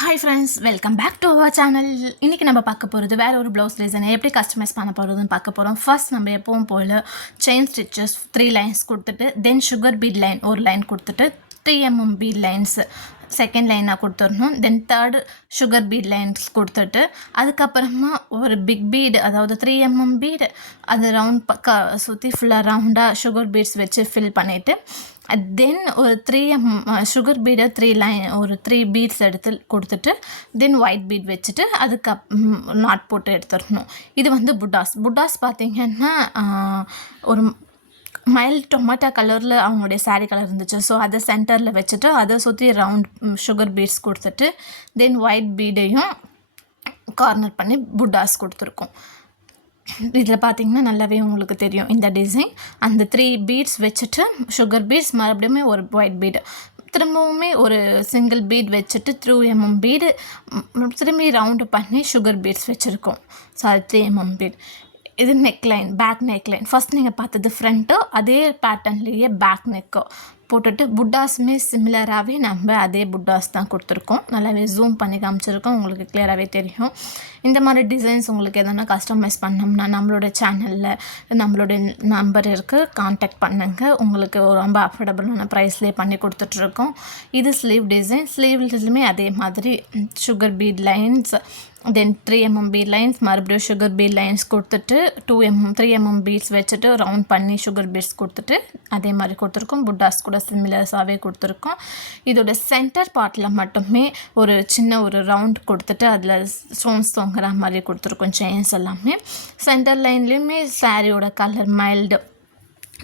Hi friends, welcome back to our channel. இன்றைக்கி நம்ம பார்க்க போகிறது வேறு ஒரு ப்ளவுஸ் டிசைனை எப்படி கஸ்டமைஸ் பண்ண போகிறதுன்னு பார்க்க போகிறோம். ஃபர்ஸ்ட் நம்ம எப்பவும் போல் செயின் ஸ்டிச்சஸ் 3 லைன்ஸ் கொடுத்துட்டு, தென் சுகர் பீட் லைன் ஒரு லைன் கொடுத்துட்டு, 3 mm பீட் லைன்ஸ் செகண்ட் லைனாக கொடுத்துடணும். தென் தேர்டு சுகர் பீட் லைன்ஸ் கொடுத்துட்டு, அதுக்கப்புறமா ஒரு பிக் பீடு, அதாவது 3 mm பீடு, அது ரவுண்ட் சுற்றி ஃபுல்லாக ரவுண்டாக சுகர் பீட்ஸ் வச்சு ஃபில் பண்ணிவிட்டு, தென் ஒரு 3 சுகர் பீடை 3 பீட்ஸ் எடுத்து கொடுத்துட்டு, தென் ஒயிட் பீட் வச்சுட்டு அதுக்கு நாட் போட்டு எடுத்துடணும். இது வந்து புட்டாஸ் பார்த்திங்கன்னா ஒரு மைல்ட் டொமேட்டோ கலரில் அவங்களுடைய சாரீ கலர் இருந்துச்சு. ஸோ அதை சென்டரில் வச்சுட்டு அதை சுற்றி ரவுண்ட் சுகர் பீட்ஸ் கொடுத்துட்டு, தென் ஒயிட் பீடையும் கார்னர் பண்ணி புட்டாஸ் கொடுத்துருக்கோம். இதில் பார்த்திங்கன்னா நல்லாவே உங்களுக்கு தெரியும் இந்த டிசைன். அந்த 3 பீட்ஸ் வச்சுட்டு சுகர் பீட்ஸ், மறுபடியும் ஒரு ஒயிட் பீடு, திரும்பவுமே ஒரு சிங்கிள் பீட் வச்சுட்டு 3 mm பீடு, திரும்பி ரவுண்டு பண்ணி சுகர் பீட்ஸ் வச்சுருக்கோம். Sorry, 3 mm bead. இது நெக்லைன், பேக் நெக்லைன். ஃபஸ்ட் நீங்கள் பார்த்தது ஃப்ரண்ட்டோ, அதே பேட்டர்ன்லேயே பேக் நெக்கோ போட்டுட்டு, புட்டாஸுமே சிமிலராகவே நம்ம அதே புட்டாஸ் தான் கொடுத்துருக்கோம். நல்லாவே ஜூம் பண்ணி காமிச்சிருக்கோம், உங்களுக்கு கிளியராகவே தெரியும். இந்த மாதிரி டிசைன்ஸ் உங்களுக்கு எதனா கஸ்டமைஸ் பண்ணோம்னா நம்மளோட சேனலில் நம்மளுடைய நம்பர் இருக்குது, கான்டாக்ட் பண்ணுங்கள். உங்களுக்கு ரொம்ப அஃபோர்டபுளான ப்ரைஸ்லேயே பண்ணி கொடுத்துட்ருக்கோம். இது ஸ்லீவ் டிசைன். ஸ்லீவ்லையுமே அதே மாதிரி சுகர் பீட் லைன்ஸ், தென் 3 mm பீட் லைன்ஸ், மறுபடியும் சுகர் பீட் லைன்ஸ் கொடுத்துட்டு 3 mm பீட்ஸ் வச்சுட்டு ரவுண்ட் பண்ணி சுகர் பீட்ஸ் கொடுத்துட்டு அதே மாதிரி கொடுத்துருக்கோம். புட்டாஸ் கூட சிமிலர்ஸாகவே கொடுத்துருக்கோம். இதோட சென்டர் பார்ட்டில் மட்டுமே ஒரு சின்ன ஒரு ரவுண்ட் கொடுத்துட்டு அதில் ஸ்டோன்ஸ் தொங்குற மாதிரி கொடுத்துருக்கோம். செயின்ஸ் எல்லாமே சென்டர் லைன்லேயுமே சாரியோட colour mild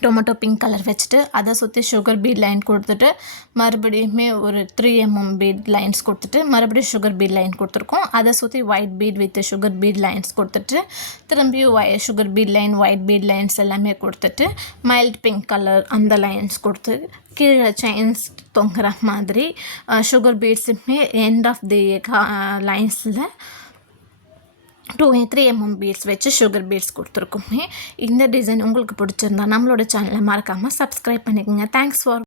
tomato pink colour வச்சுட்டு அதை சுற்றி சுகர் பீட் லைன் கொடுத்துட்டு, மறுபடியுமே ஒரு 3 mm பீட் லைன்ஸ் கொடுத்துட்டு, மறுபடியும் சுகர் பீட் லைன் கொடுத்துருக்கோம். அதை சுற்றி white bead with sugar bead lines கொடுத்துட்டு, திரும்பியும் sugar bead line, white bead lines எல்லாமே கொடுத்துட்டு, மைல்ட் பிங்க் கலர் அந்த லைன்ஸ் கொடுத்து, கீழே செயின்ஸ் தொங்குற மாதிரி சுகர் பீட்ஸுமே எண்ட் ஆஃப் தி லைன்ஸில் 3 mm பீட்ஸ் வச்சு சுகர் பீட்ஸ் கொடுத்துருக்கோமே. இந்த டிசைன் உங்களுக்கு பிடிச்சிருந்தா நம்மளோட சேனலை மறக்காமல் சப்ஸ்கிரைப் பண்ணிக்கோங்க. Thanks for